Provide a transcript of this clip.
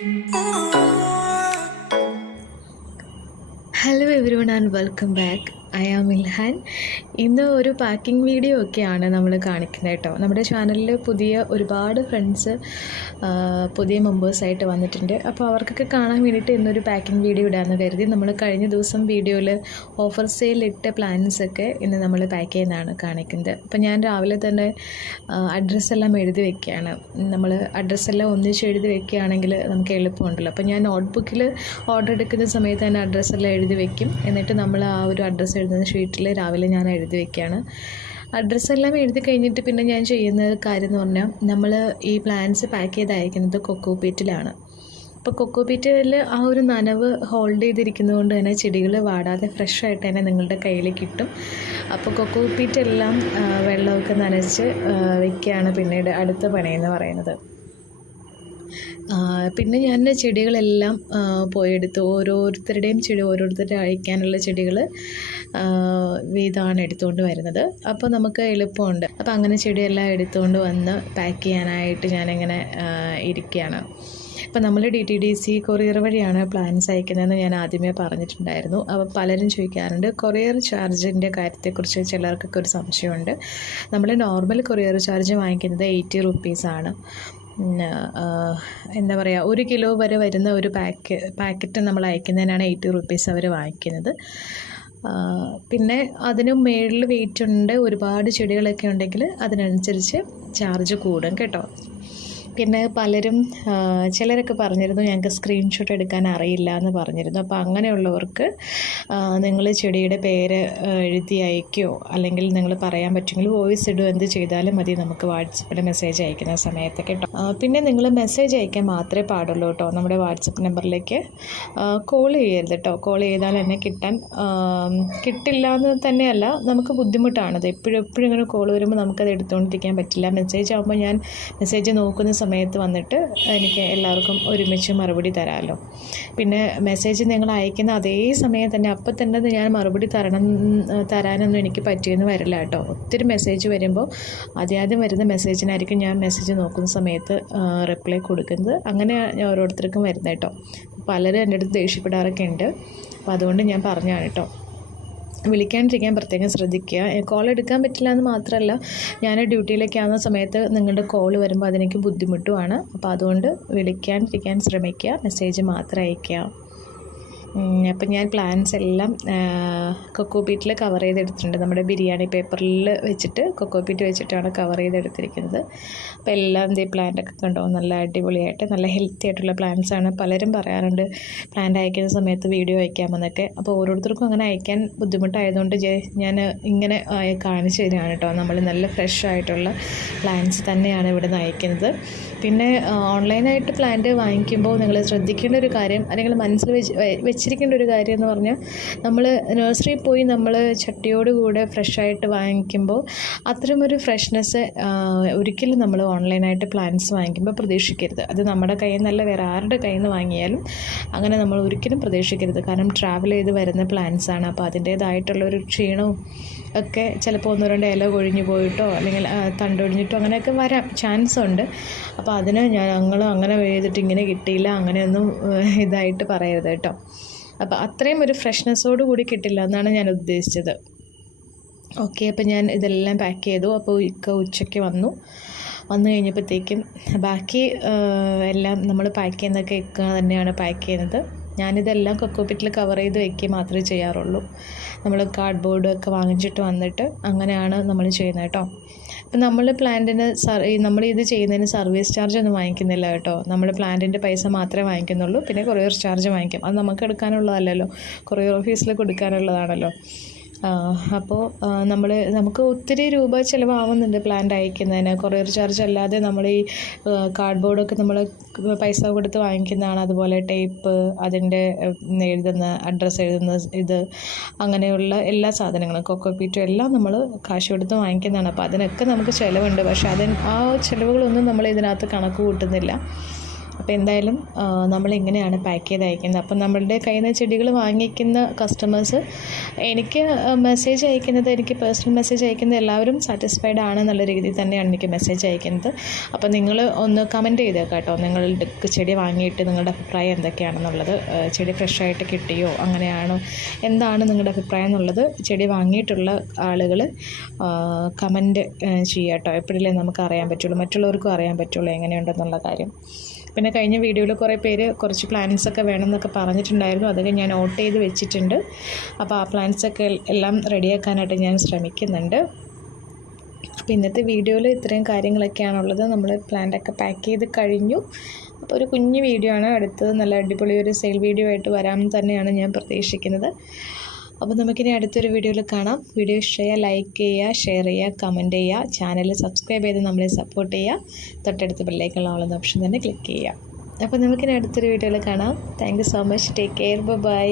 Hello everyone and welcome back. I am ilhan. ഇന്ന് ഒരു packing video ഒക്കെയാണ് നമ്മൾ കാണിക്കുന്നത് കേട്ടോ. നമ്മുടെ ചാനലിൽ പുതിയ ഒരുപാട് ഫ്രണ്ട്സ് പുതിയ മെമ്പേഴ്സായിട്ട് വന്നിട്ടുണ്ട്. അപ്പോൾ അവർക്കൊക്കെ കാണാൻ വേണ്ടിയിട്ട് ഇന്നൊരു പാക്കിംഗ് വീഡിയോ ഇടാമെന്ന് കരുതി. നമ്മൾ കഴിഞ്ഞ ദിവസം വീഡിയോയിൽ ഓഫർ സെയിൽ ഇട്ട പ്ലാൻസൊക്കെ ഇന്ന് നമ്മൾ പാക്ക് ചെയ്യുന്നതാണ് കാണിക്കുന്നത്. അപ്പോൾ ഞാൻ രാവിലെ തന്നെ അഡ്രസ്സെല്ലാം എഴുതി വെക്കുകയാണ്. നമ്മൾ അഡ്രസ്സെല്ലാം ഒന്നിച്ച് എഴുതി വെക്കുകയാണെങ്കിൽ നമുക്ക് എളുപ്പമുണ്ടല്ലോ. അപ്പോൾ ഞാൻ നോട്ട്ബുക്കിൽ ഓർഡർ എടുക്കുന്ന സമയത്ത് തന്നെ അഡ്രസ്സെല്ലാം എഴുതി വെക്കും. എന്നിട്ട് നമ്മൾ ആ ഒരു അഡ്രസ്സ് എഴുതുന്ന ഷീറ്റിൽ രാവിലെ ഞാൻ എഴുതി വെക്കുകയാണ്. അഡ്രസ്സെല്ലാം എഴുതി കഴിഞ്ഞിട്ട് പിന്നെ ഞാൻ ചെയ്യുന്ന കാര്യം എന്ന് പറഞ്ഞാൽ നമ്മൾ ഈ പ്ലാൻസ് പാക്ക് ചെയ്ത് അയക്കുന്നത് കൊക്കോപീറ്റിലാണ്. അപ്പോൾ കൊക്കോപീറ്റിൽ ആ ഒരു നനവ് ഹോൾഡ് ചെയ്തിരിക്കുന്നത് കൊണ്ട് തന്നെ ചെടികൾ വാടാതെ ഫ്രഷായിട്ട് തന്നെ നിങ്ങളുടെ കയ്യിൽ കിട്ടും. അപ്പോൾ കൊക്കോപീറ്റെല്ലാം വെള്ളമൊക്കെ നനച്ച് വയ്ക്കുകയാണ് പിന്നീട് അടുത്ത പണിയെന്ന് പറയുന്നത്. പിന്നെ ഞാൻ ചെടികളെല്ലാം പോയെടുത്ത് ഓരോരുത്തരുടെയും ചെടി ഓരോരുത്തരുടെ അയക്കാനുള്ള ചെടികൾ വീതമാണ് എടുത്തുകൊണ്ട് വരുന്നത്. അപ്പോൾ നമുക്ക് എളുപ്പമുണ്ട്. അപ്പോൾ അങ്ങനെ ചെടിയെല്ലാം എടുത്തുകൊണ്ട് വന്ന് പാക്ക് ചെയ്യാനായിട്ട് ഞാനിങ്ങനെ ഇരിക്കുകയാണ്. അപ്പോൾ നമ്മൾ DTDC കൊറിയർ വഴിയാണ് പ്ലാൻസ് അയക്കുന്നതെന്ന് ഞാൻ ആദ്യമേ പറഞ്ഞിട്ടുണ്ടായിരുന്നു. അപ്പോൾ പലരും ചോദിക്കാറുണ്ട് കൊറിയർ ചാർജിൻ്റെ കാര്യത്തെക്കുറിച്ച്. ചിലർക്കൊക്കെ ഒരു സംശയമുണ്ട്. നമ്മൾ നോർമൽ കൊറിയർ ചാർജ് വാങ്ങിക്കുന്നത് 80 റുപ്പീസാണ്. എന്താ പറയുക, 1 കിലോ വരെ വരുന്ന ഒരു പാക്കറ്റ് നമ്മൾ അയക്കുന്നതിനാണ് 80 റുപ്പീസ് അവർ വാങ്ങിക്കുന്നത്. പിന്നെ അതിന് മേളിൽ വെയിറ്റ് ഉണ്ട്, ഒരുപാട് ചെടികളൊക്കെ ഉണ്ടെങ്കിൽ അതിനനുസരിച്ച് ചാർജ് കൂടും കേട്ടോ. പിന്നെ പലരും ചിലരൊക്കെ പറഞ്ഞിരുന്നു ഞങ്ങൾക്ക് സ്ക്രീൻഷോട്ട് എടുക്കാൻ അറിയില്ല എന്ന് പറഞ്ഞിരുന്നു. അപ്പോൾ അങ്ങനെയുള്ളവർക്ക് നിങ്ങൾ ചെടിയുടെ പേര് എഴുതി അയക്കുകയോ അല്ലെങ്കിൽ നിങ്ങൾ പറയാൻ പറ്റുമെങ്കിൽ വോയിസ് ഇടുകയോ എന്ത് ചെയ്താലും മതി നമുക്ക് വാട്സപ്പിൽ മെസ്സേജ് അയക്കുന്ന സമയത്ത് കേട്ടോ. പിന്നെ നിങ്ങൾ മെസ്സേജ് അയക്കാൻ മാത്രമേ പാടുള്ളൂ കേട്ടോ. നമ്മുടെ വാട്സപ്പ് നമ്പറിലേക്ക് കോൾ ചെയ്യരുത് കേട്ടോ. കോൾ ചെയ്താൽ എന്നെ കിട്ടില്ല എന്ന് തന്നെയല്ല, നമുക്ക് ബുദ്ധിമുട്ടാണത്. എപ്പോഴും ഇങ്ങനെ കോൾ വരുമ്പോൾ നമുക്കത് എടുത്തുകൊണ്ടിരിക്കാൻ പറ്റില്ല. മെസ്സേജ് ആകുമ്പോൾ ഞാൻ മെസ്സേജ് നോക്കുന്ന സമയത്ത് വന്നിട്ട് എനിക്ക് എല്ലാവർക്കും ഒരുമിച്ച് മറുപടി തരാമല്ലോ. പിന്നെ മെസ്സേജ് നിങ്ങൾ അയക്കുന്ന അതേ സമയം തന്നെ അപ്പം തന്നെ ഞാൻ മറുപടി തരാനൊന്നും എനിക്ക് പറ്റിയെന്ന് വരില്ല കേട്ടോ. ഒത്തിരി മെസ്സേജ് വരുമ്പോൾ ആദ്യം വരുന്ന മെസ്സേജിനായിരിക്കും ഞാൻ മെസ്സേജ് നോക്കുന്ന സമയത്ത് റിപ്ലൈ കൊടുക്കുന്നത്. അങ്ങനെ ഞാൻ ഓരോരുത്തർക്കും വരുന്നത് കേട്ടോ. പലരും എൻ്റെ അടുത്ത് ദേഷ്യപ്പെടാറൊക്കെ ഉണ്ട്. അപ്പോൾ അതുകൊണ്ട് ഞാൻ പറഞ്ഞതാണ് കേട്ടോ. വിളിക്കാണ്ടിരിക്കാൻ പ്രത്യേകം ശ്രദ്ധിക്കുക. കോൾ എടുക്കാൻ പറ്റില്ല എന്ന് മാത്രമല്ല, ഞാൻ ഡ്യൂട്ടിയിലേക്ക് ആവുന്ന സമയത്ത് നിങ്ങളുടെ കോൾ വരുമ്പോൾ അതെനിക്ക് ബുദ്ധിമുട്ടുമാണ്. അപ്പോൾ അതുകൊണ്ട് വിളിക്കാണ്ടിരിക്കാൻ ശ്രമിക്കുക, മെസ്സേജ് മാത്രം അയയ്ക്കുക. അപ്പം ഞാൻ പ്ലാൻസ് എല്ലാം കൊക്കോപീറ്റിൽ കവർ ചെയ്തെടുത്തിട്ടുണ്ട്. നമ്മുടെ ബിരിയാണി പേപ്പറിൽ വെച്ചിട്ട് കൊക്കോപീറ്റ് വെച്ചിട്ടാണ് കവർ ചെയ്തെടുത്തിരിക്കുന്നത്. അപ്പോൾ എല്ലാം ഈ പ്ലാന്റൊക്കെ കണ്ടോ, നല്ല അടിപൊളിയായിട്ട് നല്ല ഹെൽത്തി ആയിട്ടുള്ള പ്ലാന്റ്സാണ്. പലരും പറയാറുണ്ട് പ്ലാന്റ് അയക്കുന്ന സമയത്ത് വീഡിയോ അയക്കാമെന്നൊക്കെ. അപ്പോൾ ഓരോരുത്തർക്കും അങ്ങനെ അയക്കാൻ ബുദ്ധിമുട്ടായതുകൊണ്ട് ഞാൻ ഇങ്ങനെ കാണിച്ചു തരികയാണ് കേട്ടോ. നമ്മൾ നല്ല ഫ്രഷ് ആയിട്ടുള്ള പ്ലാന്റ്സ് തന്നെയാണ് ഇവിടെ നിന്ന് അയക്കുന്നത്. പിന്നെ ഓൺലൈനായിട്ട് പ്ലാന്റ് വാങ്ങിക്കുമ്പോൾ നിങ്ങൾ ശ്രദ്ധിക്കേണ്ട ഒരു കാര്യം, അല്ലെങ്കിൽ മനസ്സിൽ വെച്ചിരിക്കേണ്ട ഒരു കാര്യം എന്ന് പറഞ്ഞാൽ, നമ്മൾ നഴ്സറിയിൽ പോയി നമ്മൾ ചട്ടിയോടുകൂടെ ഫ്രഷായിട്ട് വാങ്ങിക്കുമ്പോൾ അത്തരമൊരു ഫ്രഷ്നെസ് ഒരിക്കലും നമ്മൾ ഓൺലൈനായിട്ട് പ്ലാന്റ്സ് വാങ്ങിക്കുമ്പോൾ പ്രതീക്ഷിക്കരുത്. അത് നമ്മുടെ കയ്യിൽ നിന്നല്ല, വേറെ ആരുടെ കയ്യിൽ നിന്ന് വാങ്ങിയാലും അങ്ങനെ നമ്മൾ ഒരിക്കലും പ്രതീക്ഷിക്കരുത്. കാരണം ട്രാവൽ ചെയ്ത് വരുന്ന പ്ലാന്റ്സാണ്. അപ്പോൾ അതിൻ്റേതായിട്ടുള്ളൊരു ക്ഷീണവും ഒക്കെ ചിലപ്പോൾ 1-2 ഇല കൊഴിഞ്ഞു പോയിട്ടോ അല്ലെങ്കിൽ തണ്ടൊഴിഞ്ഞിട്ടോ അങ്ങനെയൊക്കെ വരാൻ ചാൻസ് ഉണ്ട്. അപ്പോൾ അതിന് ഞങ്ങൾ അങ്ങനെ ചെയ്തിട്ട് ഇങ്ങനെ കിട്ടിയില്ല അങ്ങനെയൊന്നും ഇതായിട്ട് പറയരുത് കേട്ടോ. അപ്പോൾ അത്രയും ഒരു ഫ്രഷ്നെസ്സോട് കൂടി കിട്ടില്ല എന്നാണ് ഞാൻ ഉദ്ദേശിച്ചത്. ഓക്കെ, അപ്പോൾ ഞാൻ ഇതെല്ലാം പാക്ക് ചെയ്തു. അപ്പോൾ ഉച്ചയ്ക്ക് വന്നു കഴിഞ്ഞപ്പോഴത്തേക്കും ബാക്കി എല്ലാം നമ്മൾ പാക്ക് ചെയ്യുന്നതൊക്കെ തന്നെയാണ് പാക്ക് ചെയ്യുന്നത്. ഞാനിതെല്ലാം കൊക്കോപീറ്റിൽ കവർ ചെയ്ത് വയ്ക്കുക മാത്രമേ ചെയ്യാറുള്ളൂ. നമ്മൾ കാർഡ്ബോർഡൊക്കെ വാങ്ങിച്ചിട്ട് വന്നിട്ട് അങ്ങനെയാണ് നമ്മൾ ചെയ്യുന്നത് കേട്ടോ. അപ്പം നമ്മൾ പ്ലാന്റിന് നമ്മളിത് ചെയ്യുന്നതിന് സർവീസ് ചാർജ് ഒന്നും വാങ്ങിക്കുന്നില്ല കേട്ടോ. നമ്മൾ പ്ലാന്റിൻ്റെ പൈസ മാത്രമേ വാങ്ങിക്കുന്നുള്ളൂ. പിന്നെ കൊറിയർ ചാർജ് വാങ്ങിക്കും. അത് നമുക്ക് എടുക്കാനുള്ളതല്ലല്ലോ, കൊറിയർ ഓഫീസിൽ കൊടുക്കാനുള്ളതാണല്ലോ. അപ്പോൾ നമുക്ക് ഒത്തിരി രൂപ ചിലവാകുന്നുണ്ട് പ്ലാന്റ് അയക്കുന്നതിന്. കൊറിയർ ചാർജ് അല്ലാതെ നമ്മൾ ഈ കാർഡ്ബോർഡൊക്കെ നമ്മൾ പൈസ കൊടുത്ത് വാങ്ങിക്കുന്നതാണ്. അതുപോലെ ടേപ്പ്, അതിൻ്റെ അഡ്രസ്സ് എഴുതുന്ന അങ്ങനെയുള്ള എല്ലാ സാധനങ്ങളും കൊക്കോപീറ്റും എല്ലാം നമ്മൾ കാശ് കൊടുത്ത് വാങ്ങിക്കുന്നതാണ്. അപ്പോൾ അതിനൊക്കെ നമുക്ക് ചിലവുണ്ട്. പക്ഷേ ആ ചിലവുകളൊന്നും നമ്മൾ ഇതിനകത്ത് കണക്ക് കൂട്ടുന്നില്ല. അപ്പോൾ എന്തായാലും നമ്മളിങ്ങനെയാണ് പാക്ക് ചെയ്ത് അയക്കുന്നത്. അപ്പം നമ്മളുടെ കയ്യിൽ നിന്ന് ചെടികൾ വാങ്ങിക്കുന്ന കസ്റ്റമേഴ്സ് എനിക്ക് മെസ്സേജ് അയക്കുന്നത്, എനിക്ക് പേഴ്സണൽ മെസ്സേജ് അയക്കുന്നത് എല്ലാവരും സാറ്റിസ്ഫൈഡ് ആണെന്നുള്ള രീതിയിൽ തന്നെയാണ് എനിക്ക് മെസ്സേജ് അയക്കുന്നത്. അപ്പോൾ നിങ്ങൾ ഒന്ന് കമൻറ്റ് ചെയ്തേക്കാം കേട്ടോ, നിങ്ങളുടെ ചെടി വാങ്ങിയിട്ട് നിങ്ങളുടെ അഭിപ്രായം എന്തൊക്കെയാണെന്നുള്ളത്. ചെടി ഫ്രഷായിട്ട് കിട്ടിയോ, അങ്ങനെയാണോ, എന്താണ് നിങ്ങളുടെ അഭിപ്രായം എന്നുള്ളത് ചെടി വാങ്ങിയിട്ടുള്ള ആളുകൾ കമൻറ്റ് ചെയ്യുക കേട്ടോ. എപ്പോഴല്ലേ നമുക്ക് അറിയാൻ പറ്റുള്ളൂ, മറ്റുള്ളവർക്കും അറിയാൻ പറ്റുള്ളൂ എങ്ങനെയുണ്ടെന്നുള്ള കാര്യം. പിന്നെ കഴിഞ്ഞ വീഡിയോയിൽ കുറേ പേര് കുറച്ച് പ്ലാൻസൊക്കെ വേണമെന്നൊക്കെ പറഞ്ഞിട്ടുണ്ടായിരുന്നു. അതൊക്കെ ഞാൻ നോട്ട് ചെയ്ത് വെച്ചിട്ടുണ്ട്. അപ്പോൾ ആ പ്ലാൻസൊക്കെ എല്ലാം റെഡിയാക്കാനായിട്ട് ഞാൻ ശ്രമിക്കുന്നുണ്ട്. അപ്പോൾ ഇന്നത്തെ വീഡിയോയിൽ ഇത്രയും കാര്യങ്ങളൊക്കെയാണുള്ളത്. നമ്മൾ പ്ലാന്റൊക്കെ പാക്ക് ചെയ്ത് കഴിഞ്ഞു. അപ്പോൾ ഒരു കുഞ്ഞു വീഡിയോ ആണ്. അടുത്തത് നല്ല അടിപൊളി ഒരു സെയിൽ വീഡിയോ ആയിട്ട് വരാമെന്ന് തന്നെയാണ് ഞാൻ പ്രതീക്ഷിക്കുന്നത്. അപ്പോൾ നമുക്കിനി അടുത്തൊരു വീഡിയോയിൽ കാണാം. വീഡിയോ ഇഷ്ടമായ ലൈക്ക് ചെയ്യുക, ഷെയർ ചെയ്യുക, കമൻറ്റ് ചെയ്യുക, ചാനൽ സബ്സ്ക്രൈബ് ചെയ്ത് നമ്മളെ സപ്പോർട്ട് ചെയ്യുക. തൊട്ടടുത്ത് ബെല്ലൈക്കൺ ഓൾ എന്ന ഓപ്ഷൻ തന്നെ ക്ലിക്ക് ചെയ്യുക. അപ്പോൾ നമുക്കിനി അടുത്തൊരു വീഡിയോയിൽ കാണാം. Thank you so much. Take care. By.